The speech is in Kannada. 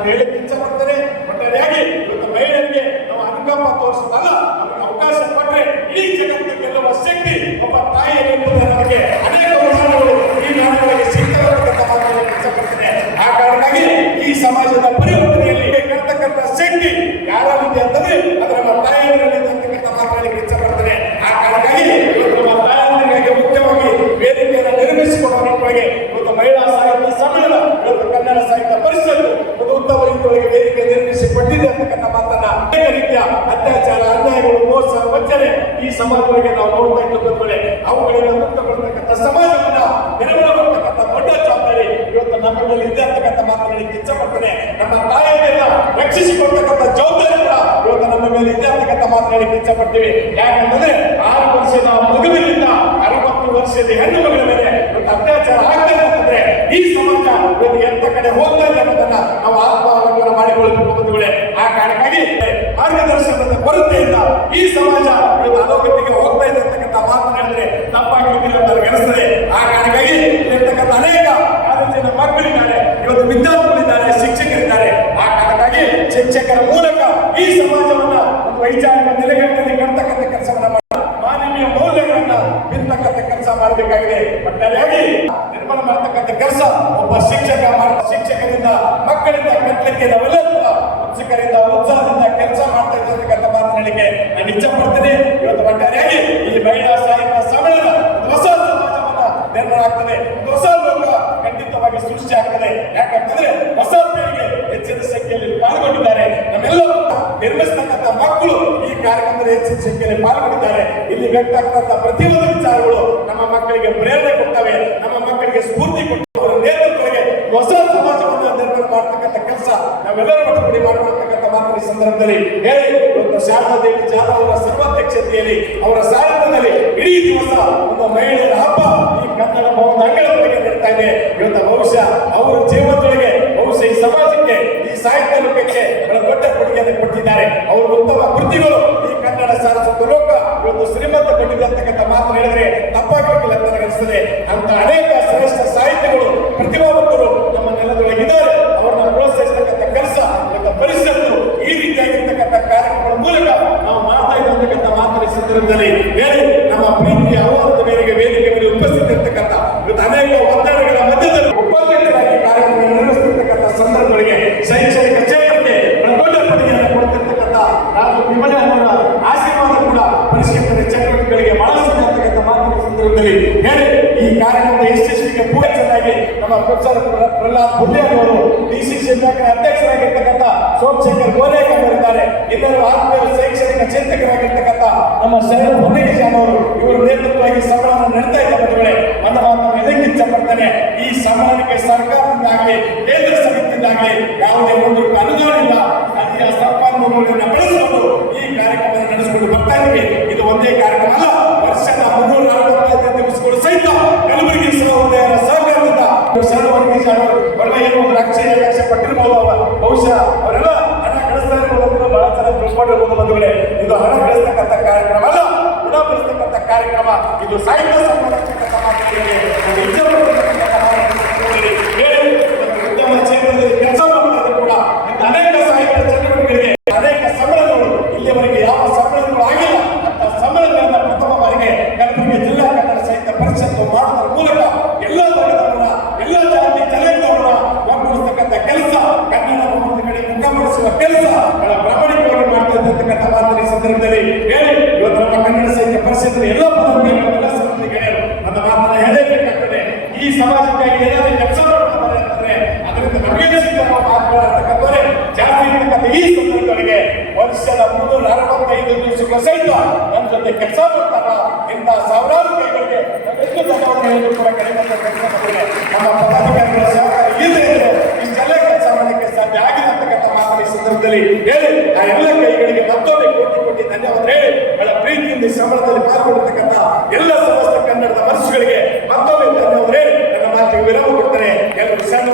ನಾನು ಹೇಳಕ್ಕೆ ಇಚ್ಛೆ ಪಡ್ತೇನೆ. ಒಟ್ಟಾರೆಯಾಗಿ ಇವತ್ತು ಮಹಿಳೆಯರಿಗೆ ನಾವು ಅನುಕಂಪ ತೋರಿಸೋದಲ್ಲ, ನಮಗೆ ಅವಕಾಶ ಕೊಟ್ಟರೆ ಇಡೀ ಜಗತ್ತು ಗೆಲ್ಲುವ ಶಕ್ತಿ ಒಬ್ಬ ತಾಯಿಯಲ್ಲಿ ನಮಗೆ ಅನೇಕ ಉದಾಹರಣೆಗಳು ಈ ನಾಡಿನೊಳಗೆ ಸಿಗ್ತಕ್ಕಂಥ ಮಾತನ್ನು ಇಚ್ಛೆ ಪಡ್ತೇನೆ. ಆ ಕಾರಣಕ್ಕಾಗಿ ಈ ಸಮಾಜದ ಪರಿವರ್ತನೆಯಲ್ಲಿ ಇರತಕ್ಕಂಥ ಶಕ್ತಿ ಯಾರಲ್ಲಿದೆ ಅಂತಂದ್ರೆ ಅದು ನಮ್ಮ ತಾಯಿಯವರಲ್ಲಿ ಅಂತಕ್ಕಂಥ ಮಾತನಾಡಲಿಕ್ಕೆ ಇಚ್ಛೆ ಪಡ್ತೇನೆ. ಆ ಕಾರಣಕ್ಕಾಗಿ ಇವತ್ತು ನಮ್ಮ ತಾಯಿಯವರಿಗಾಗಿ ಮುಖ್ಯವಾಗಿ ವೇದಿಕೆಯನ್ನು ನಿರ್ಮಿಸಿಕೊಡುವ ನಿಟ್ಟಿನೊಳಗೆ ಇವತ್ತು ಮಹಿಳಾ ಸಾಹಿತ್ಯ ಸಮ್ಮೇಳನ, ಇವತ್ತು ಕನ್ನಡ ಸಾಹಿತ್ಯ ಪರಿಷತ್ ಒಂದು ಉತ್ತಮ ರೀತಿಯೊಳಗೆ ವೇದಿಕೆ ನಿರ್ಮಿಸಿಕೊಟ್ಟಿದೆ ಅಂತಕ್ಕಂಥ ಮಾತನ್ನ ಅನೇಕ ರೀತಿಯ ಅತ್ಯಾಚಾರ, ಅನ್ಯಾಯಗಳು, ಮೋಸ, ವಂಚನೆ ಈ ಸಮಾಜದೊಳಗೆ ನಾವು ನೋಡ್ತಾ ಇದ್ದೊಂದು ಅವುಗಳಿಂದ ಮುಕ್ತಗೊಳ್ಳತಕ್ಕಂಥ ಸಮಾಜವನ್ನ ನಿರ್ಮಾಣಗೊಳ್ಳತಕ್ಕಂಥ ದೊಡ್ಡ ಜವಾಬ್ದಾರಿ ಇವತ್ತು ನಮ್ಮ ಮೇಲೆ ಇದೆ ಅಂತಕ್ಕಂಥ ಮಾತನಾಡಲಿಕ್ಕೆ ಇಚ್ಛೆ ಪಡ್ತೇನೆ. ನಮ್ಮ ತಾಯಿಯನ್ನ ರಕ್ಷಿಸಿಕೊಳ್ತಕ್ಕಂಥ ಜವಾಬ್ದಾರಿ ಕೂಡ ಇವತ್ತು ನಮ್ಮ ಮೇಲೆ ಇದೆ ಅಂತಕ್ಕಂಥ ಮಾತನಾಡಲಿಕ್ಕೆ ಇಚ್ಛೆ ಪಡ್ತೀವಿ. ಯಾಕಂತಂದ್ರೆ 6 ವರ್ಷದ ಮಗುವಿನಿಂದ 60 ವರ್ಷದ ಹೆಣ್ಣು ಮಗಳ ಮೇಲೆ ಇವತ್ತು ಅತ್ಯಾಚಾರ ಆಗ್ತಾ ಅಂತಂದ್ರೆ ಈ ಸಮಾಜ ಇವತ್ತು ಎಂತ ಕಡೆ ಹೋಗ್ತಾ ಇದೆ ಅನ್ನೋದನ್ನ ನಾವು ಆತ್ಮಾವಲೋಕನ ಮಾಡಿಕೊಳ್ಳಬೇಕು ಬಂಧುಗಳೇ. ಆ ಕಾರಣಕ್ಕಾಗಿ ಮಾರ್ಗದರ್ಶನದ ಕೊರತೆಯಿಂದ ಈ ಸಮಾಜ ಇವತ್ತು ಅಧೋಗತಿಗೆ ಹೋಗ್ತಾ ಇದೆ ಅಂತಕ್ಕಂಥ ಮಾತನಾಡಿದ್ರೆ ತಪ್ಪಾಗಲಿಕ್ಕಿಲ್ಲ ಅಂತ ಅನಿಸ್ತದೆ. ಆ ಕಾರಣಕ್ಕಾಗಿ ಇರ್ತಕ್ಕಂಥ ಅನೇಕ ಕಾಲೇಜಿನ ಮಕ್ಕಳಿದ್ದಾರೆ, ಇವತ್ತು ವಿದ್ಯಾರ್ಥಿಗಳಿದ್ದಾರೆ, ಶಿಕ್ಷಕರಿದ್ದಾರೆ. ಆ ಕಾರಣಕ್ಕಾಗಿ ಶಿಕ್ಷಕರ ಮೂಲಕ ಈ ಸಮಾಜವನ್ನ ಒಂದು ವೈಚಾರಿಕ ನೆಲೆಗಟ್ಟಲ್ಲಿ ಕಟ್ತಕ್ಕಂಥ ಕೆಲಸವನ್ನ ಮಾನವೀಯ ಮೌಲ್ಯಗಳನ್ನ ಬಿತ್ತಕ್ಕಂಥ ಕೆಲಸ ಮಾಡಬೇಕಾಗಿದೆ. ಒಟ್ಟಾರೆಯಾಗಿ ನಿರ್ಮಾಣ ಮಾಡತಕ್ಕಂಥ ಕೆಲಸ ಒಬ್ಬ ಶಿಕ್ಷಕರಿಂದ ಮಕ್ಕಳಿಂದ ಕಟ್ಟಲಿಕ್ಕೆ ನಾವೆಲ್ಲ ಶಿಕ್ಷಕರಿಂದ ಉತ್ಸಾಹದಿಂದ ಕೆಲಸ ಮಾಡ್ತಾ ಇರ್ತಕ್ಕಂಥ ಮಾತನಾಡಲಿಕ್ಕೆ ನಾನು ಇಚ್ಛೆ ಪಡ್ತೇನೆ. ಇವತ್ತು ಒಟ್ಟಾರೆಯಾಗಿ ಈ ಮಹಿಳಾ ಸಾಹಿತ್ಯ ಸಮ್ಮೇಳನ ಹೊಸ ಸಮಾಜವನ್ನ ನಿರ್ಮಾಣ ಆಗ್ತದೆ, ಹೊಸ ಲೋಕ ಖಂಡಿತವಾಗಿ ಸೃಷ್ಟಿ ಆಗ್ತದೆ. ಯಾಕಂತಂದ್ರೆ ಹೊಸ ಪೀಳಿಗೆ ಹೆಚ್ಚಿನ ಸಂಖ್ಯೆಯಲ್ಲಿ ಪಾಲ್ಗೊಂಡಿದ್ದಾರೆ. ನಮ್ಮೆಲ್ಲ ನಿರ್ಮಿಸ್ತಕ್ಕಂಥ ಮಕ್ಕಳು ಈ ಕಾರ್ಯಕ್ರಮದಲ್ಲಿ ಹೆಚ್ಚಿನ ಸಂಖ್ಯೆಯಲ್ಲಿ ಪಾಲ್ಗೊಂಡಿದ್ದಾರೆ. ಇಲ್ಲಿ ವ್ಯಕ್ತಕ್ಕಂಥ ಪ್ರತಿಯೊಂದು ವಿಚಾರಗಳು ನಮ್ಮ ಮಕ್ಕಳಿಗೆ ಪ್ರೇರಣೆ ಕೊಡ್ತವೆ, ನಮ್ಮ ಮಕ್ಕಳಿಗೆ ಸ್ಫೂರ್ತಿ ಕೊಡ್ತವೆ. ಅವರ ನೇತೃತ್ವಕ್ಕೆ ಹೊಸ ಸಮಾಜವನ್ನು ನಿರ್ಮಾಣ ಮಾಡತಕ್ಕಂಥ ಕೆಲಸ ನಾವೆಲ್ಲರೂ ಒಟ್ಟುಗೂಡಿ ಮಾಡುವಂತಕ್ಕಂಥ ಮಾತಿನ ಸಂದರ್ಭದಲ್ಲಿ ಹೇಳಿ ಇವತ್ತು ಶಾರದಾ ದೇವಿ ಜಾಧವ್ ಅವರ ಸರ್ವಾಧ್ಯಕ್ಷತೆಯಲ್ಲಿ ಅವರ ಸಾರಥ್ಯದಲ್ಲಿ ಇಡೀ ದಿವಸ ಒಂದು ಮಹಿಳೆಯರ ಹಬ್ಬ ಈ ಕನ್ನಡ ಭವನದ ಅಂಗಳದೊಳಗೆ ನಡೀತಾ ಇದೆ. ಇವತ್ತು ಬಹುಶಃ ಅವರ ಜೀವನದೊಳಗೆ ಬಹುಶಃ ಈ ಸಮಾಜಕ್ಕೆ, ಈ ಸಾಹಿತ್ಯ ಲೋಕಕ್ಕೆ ದೊಡ್ಡ ಕೊಡುಗೆಯನ್ನು ಕೊಟ್ಟಿದ್ದಾರೆ. ಅವರ ಉತ್ತಮ ಕೃತಿಗಳು ಈ ಕನ್ನಡ ಸಾರಸ್ವತ ಲೋಕ ಇವತ್ತು ಶ್ರೀಮಂತಗೊಂಡಿದೆ ಅಂತಕ್ಕಂಥ ಮಾತು ಹೇಳಿದ್ರೆ ತಪ್ಪಾಗಲಿಕ್ಕಿಲ್ಲ ಅಂತ ಅನಿಸ್ತದೆ. ಅಂತ ಅನೇಕ ಶ್ರೇಷ್ಠ ಸಾಹಿತ್ಯಗಳು, ಪ್ರತಿಭಾವಂತರು ನಮ್ಮ ನೆಲದೊಳಗಿದ್ದಾರೆ. ಅವರನ್ನ ಪ್ರೋತ್ಸಾಹಿಸತಕ್ಕಂಥ ಕೆಲಸ ಇವತ್ತು ಪರಿಷತ್ತು ಈ ರೀತಿಯಾಗಿರ್ತಕ್ಕಂಥ ಕಾರ್ಯಕ್ರಮಗಳ ಮೂಲಕ ನಾವು ಮಾಡ್ತಾ ಇರ್ತಕ್ಕಂಥ ಮಾತಿನ ಸಂದರ್ಭದಲ್ಲಿ ಹೇಳಿ ನಮ್ಮ ಪ್ರೀತಿಯ ಆಹ್ವಾನದ ಮೇರೆಗೆ ವೇದಿಕೆ ಮೇಲೆ ಉಪಸ್ಥಿತಿರ್ತಕ್ಕಂಥ ಇವತ್ತು ಅನೇಕ ಒತ್ತಡಗಳ ಮಧ್ಯದಲ್ಲಿ ಉಪಾಧ್ಯಕ್ಷರಾಗಿ ಕಾರ್ಯಕ್ರಮ ನಿರ್ವಹಿಸತಕ್ಕಂಥ ಸಂದರ್ಭಗಳಿಗೆ ಶೈಕ್ಷಣಿಕ ಕ್ಷೇತ್ರಕ್ಕೆ ದೊಡ್ಡ ಕೊಡುಗೆಯನ್ನು ಕೊಡ್ತಿರ್ತಕ್ಕಂಥ ರಾಜು ನಿಮಣೆ ಅವರ ಆಶೀರ್ವಾದ ಕೂಡ ಪರಿಷ್ಕೃತ ಚಟುವಟಿಕೆಗಳಿಗೆ ಬಳಸಿರ್ತಕ್ಕಂಥ ಮಾತಿನ ಸಂದರ್ಭದಲ್ಲಿ ಹೇಳಿ ಈ ಕಾರ್ಯಕ್ರಮದ ಯಶಸ್ವಿಗೆ ಪೂರೈಸಲಾಗಿ ನಮ್ಮ ಪ್ರೊಫೆಸರ್ ಪ್ರಹ್ಲಾದ್ ಬುಲ್ಯಾನ್ ಅವರು, ಡಿಸಿಸಿ ಬ್ಯಾಂಕ್ನ ಅಧ್ಯಕ್ಷರಾಗಿರ್ತಕ್ಕಂಥ ಸೋಮಶೇಖರ್ ಗೋಲೇಕರ್ ಅವರಿದ್ದಾರೆ. ಇನ್ನೊಂದು ಆತ್ಮೀಯ ಶೈಕ್ಷಣಿಕ ಚಿಂತಕರಾಗಿರ್ತಕ್ಕಂಥ ನಮ್ಮ ಶರಣ ಹೊನ್ನೇಶನ್ ಅವರು, ಇವರ ನೇತೃತ್ವವಾಗಿ ಸಮ್ಮೇಳನ ನಡೀತಾ ಇದ್ದಾರೆ. ನನ್ನ ಮಾತನ್ನು ಇದಕ್ಕೆ ಇಚ್ಛೆ ಪಡ್ತೇನೆ. ಈ ಸಮ್ಮೇಳನಕ್ಕೆ ಸರ್ಕಾರದಿಂದಾಗಲಿ ಕೇಂದ್ರ ಸಮಿತಿಯಿಂದಾಗಲಿ ಯಾವುದೇ ಒಂದು ಅನುದಾನ ಇಲ್ಲ. ಸ್ಥಳೀಯ ಸಂಪನ್ಮೂಲಗಳನ್ನು ಬಳಸಿಕೊಂಡು ಈ ಕಾರ್ಯಕ್ರಮ ನಡೆಸಿಕೊಂಡು ಬರ್ತಾ ಇದ್ದೀವಿ. ಇದು ಒಂದೇ ಕಾರ್ಯಕ್ರಮ ಅಲ್ಲ, ವರ್ಷದ 345 ದಿವಸಗಳು ಸಹಿತ ಕಲಬುರಗಿ ಸಹೋದಯರ ಸಹಕಾರದಿಂದ ಶರಣ ಹೊನ್ನೇಶನ್ ಅವರು ಒಳ್ಳೆಯ ಒಂದು ಲಕ್ಷ ಪಟ್ಟಿರ್ಬೋದು. ಬಹುಶಃ ಅವರೆಲ್ಲ ಹಣ ಗಳಿಸ್ತಾ ಇರ್ಬೋದು, ಬಹಳ ಚೆನ್ನಾಗಿ ತಿಳ್ಕೊಂಡಿರ್ಬೋದು ಬಂಧುಗಳೇ. ಇದು ಹಣ ಗಳಿಸ್ತಕ್ಕಂಥ ಕಾರ್ಯಕ್ರಮ ಅಲ್ಲ, ಗುಣ ಬೆಳೆಸ್ತಕ್ಕಂಥ ಕಾರ್ಯಕ್ರಮ. ಇದು ಸಾಹಿತ್ಯ ಸಂಬಂಧಪಟ್ಟಂತ ಮಾತುಗಳಿಗೆ ಉತ್ತಮ ಕ್ಷೇತ್ರದಲ್ಲಿ ಕೆಲಸ ಮಾಡುತ್ತದೆ ಕೂಡ. ಅನೇಕ ಸಾಹಿತ್ಯ ಚಟುವಟಿಕೆಗಳಿಗೆ ಅನೇಕ ಸಮ್ಮೇಳನಗಳು, ಇಲ್ಲಿಯವರೆಗೆ ಯಾವ ಸಮ್ಮೇಳನಗಳು ಆಗಿಲ್ಲ ಅಂತ ಸಮ್ಮೇಳನಗಳನ್ನ ಪ್ರಥಮ ಬಾರಿಗೆ ಕಲಬುರಗಿ ಜಿಲ್ಲಾ ಕನ್ನಡ ಸಾಹಿತ್ಯ ಪರಿಷತ್ತು ಮಾಡುವುದರ ಮೂಲಕ ಎಲ್ಲ ವರ್ಗದವರ, ಎಲ್ಲ ಜಾತಿ ಜನಾಂಗದವರ ಒಗ್ಗೂಡಿಸ್ತಕ್ಕಂಥ ಕೆಲಸ, ಕನ್ನಡ ಭವನದ ಕಡೆ ಮುಖಮಡಿಸುವ ಕೆಲಸ ಬಹಳ ಪ್ರಾಮಾಣಿಕವಾಗಿ ಮಾಡ್ತಾ ಇರ್ತಕ್ಕಂಥ ಮಾತಿನ ಸಂದರ್ಭದಲ್ಲಿ ಹೇಳಿ ಇವತ್ತು ನಮ್ಮ ಕನ್ನಡ ಸಾಹಿತ್ಯ ಪರಿಷತ್ತಿನ ಎಲ್ಲ ಪದವಿಗಳು, ಎಲ್ಲ ಸಂಬಂಧಿಗಳು ನನ್ನ ಮಾತನ್ನ ಹೇಳಬೇಕಾಗ್ತದೆ. ಈ ಸಮಾಜಕ್ಕಾಗಿ ಏನಾದರೂ ಕೆಲಸ ಮಾಡ್ತಾರೆ ಅಂತಂದ್ರೆ ಅದರಿಂದ ನಮಗೆ ಸಿಕ್ಕ ಮಾತನಾಡ್ತಕ್ಕಂಥವರೇ ಜಾಸ್ತಿ ಇರ್ತಕ್ಕಂಥ ಈ ಸಂದರ್ಭಗಳಿಗೆ ವರ್ಷದ 365 ದಿವಸಗಳ ಸಹಿತ ನಮ್ಮ ಜೊತೆ ಕೆಲಸ ಮಾಡ್ತಾರ. ಇಂಥ ಸಾವಿರಾರು ಕೈಗಳಿಗೆ ಎಷ್ಟು ಧನ್ಯವಾದಗಳನ್ನು ಕೂಡ ಕಡಿಮೆ ಕೆಲಸ ಮಾಡಿದೆ. ನಮ್ಮ ಪದಾಧಿಕಾರಿಗಳ ಸಹಕಾರ ಇದೆ, ಇಷ್ಟೆಲ್ಲ ಕೆಲಸ ಮಾಡಲಿಕ್ಕೆ ಸಾಧ್ಯ ಆಗಿದೆ ಅಂತಕ್ಕಂಥ ಮಾತನ್ನ ಈ ಸಂದರ್ಭದಲ್ಲಿ ಹೇಳಿ ಆ ಎಲ್ಲ ಕೈಗಳಿಗೆ ಮತ್ತೊಮ್ಮೆ ಕೋಟಿ ಧನ್ಯವಾದ ಹೇಳಿ ಬಹಳ ಪ್ರೀತಿಯಿಂದ ಈ ಸಮಾಜದಲ್ಲಿ ಪಾಲ್ಗೊಂಡಿರ್ತಕ್ಕಂಥ ಎಲ್ಲ ಸಮಸ್ತ ಕನ್ನಡದ ಮನಸ್ಸುಗಳಿಗೆ ಮತ್ತೊಮ್ಮೆ ಧನ್ಯವಾದ ಹೇಳಿ ನನ್ನ ಮಾತಿಗೆ ವಿರಾಮ ಕೊಡ್ತಾರೆ. ಎಲ್ಲರೂ ಸಣ್ಣ